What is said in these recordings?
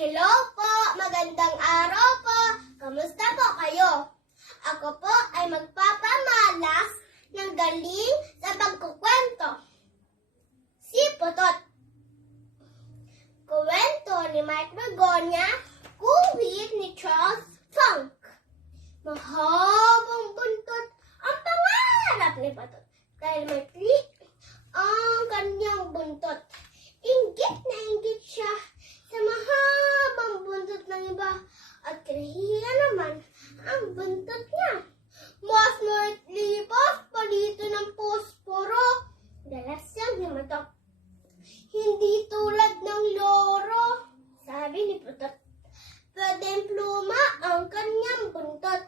Hello po! Magandang araw po! Kamusta po kayo? Ako po ay magpapamalas ng galing sa pagkukwento. Si Putot. Kuwento ni Mike Begonia, kuwit ni Charles Funk. Mahabang buntot ang pangarap ni Putot dahil maikli ang kanyang buntot. Inggit na inggit siya sa mahabang buntot ng iba at kinahiya naman ang buntot niya. Mas maikli pa palito ng posporo. Dalas siyang himatok. Hindi tulad ng loro, sabi ni Putot. Pwedeng pluma ang kanyang buntot.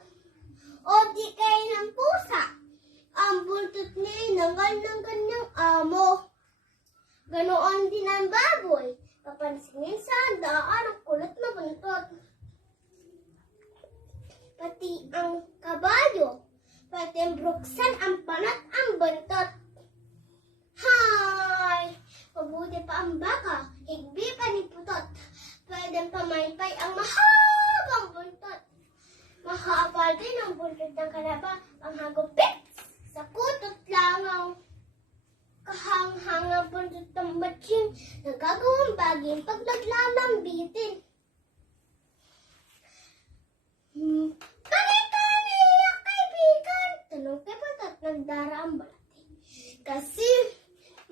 O di kaya ng pusa. Ang buntot niya ay nangal ng kanyang amo. Ganoon din ang baboy. Papansinin sa daan ang kulot na buntot. Pati ang kabayo. Pwedeng bruksan ang panat ang buntot. Hay! Mabuti pa ang baka. Higbi pa ni Putot. Pwedeng pamaypay ang mahabang buntot. Mahaba din ang buntot ng kalaba. Ang hagupit sa kutot langaw. Kahanghang ang buntot ng matching. Nagagawang baging pag naglalambitin. Kani-kani, kaibigan? Tanong kay Putot nagdara ang balati. Kasi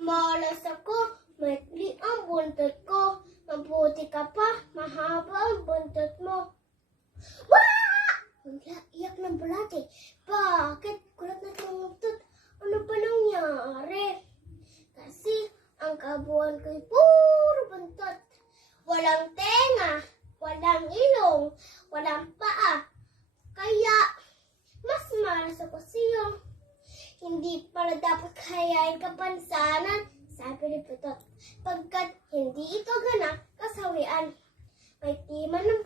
malas ako, maikli ang buntot ko. Mabuti ka pa, mahaba ang buntot mo. Wah! Iyak ng balati. Bakit? Kulat na tumutot. Ano ba nangyari? Kasi ang kabuuan ko'y puro buntot. Walang tenga, walang ilong, walang paa. Kaya, mas malas ako siyo. Hindi pala dapat kayain kapansanan, sabi ni Putot. Pagkat hindi ito ganap kasawian. May timan ng